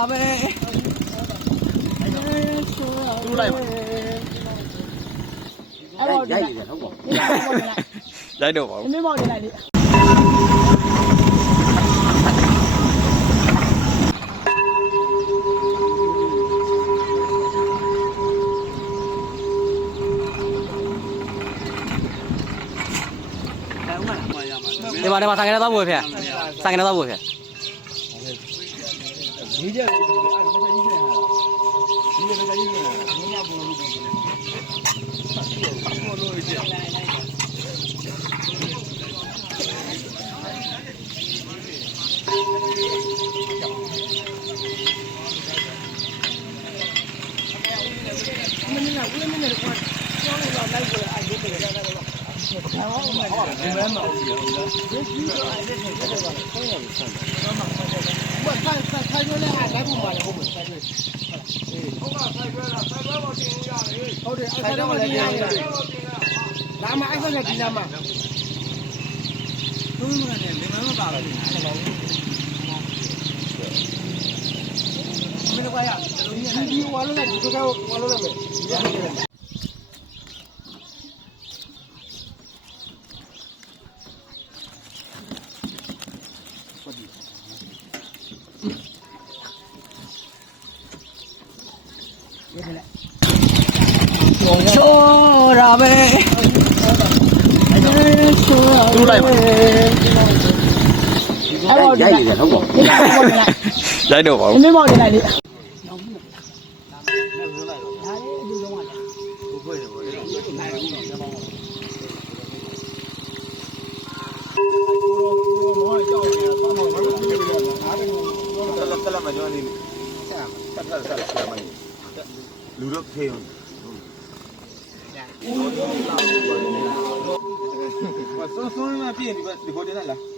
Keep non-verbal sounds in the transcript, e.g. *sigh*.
આવે Đấy được không? Đấy *laughs* được không? đi vào đi vào sang cái đó tao vui à? sang cái đó. Tao vui 明天，明天一月啊，明天明天一月啊，明年不能录了。大吉啊，多录一些。来来来。我们那，我们那那块，哪里老来过来？挨着这里，这里。哦，哦，哦，你来嘛？你来嘛？你来嘛？ ဆိုင်ဆိုင်ရွက်နဲ့အဲ့လိုက်ပုံပါလေဟုတ်မယ်ဆိုင်ရွက်ဟုတ်ကဆိုင်ကျွဲလားဆိုင်ကျွဲတော့တင်လို့ရတယ်ဟုတ်တယ်အဲ့ဆိုင်တော့လည်းပြန်ရတယ်လာမအဲ့ဆိုင်ကဒီလာမသုံးမနဲ့လင်မမပါဘူးမင်းတို့ကရဒီဒီဝါလို့လည်းဒီကဝါလို့လ ချိုးတာပဲတူလိုက်ပါအဲ့တော့ဒီရိုက်ကနေတယ်ဟုတ်ပါရိုက်တော့ပါဘူးမင်းမောင်နေလိုက်လေဆက် လက်မကျော်နေဆက်ဆက်ဆက်ဆက်မလူတို့ဖေးဟိုဆွန်းဆွန်းမပြည့်ဒီဘက်ဒီဘောတင်လား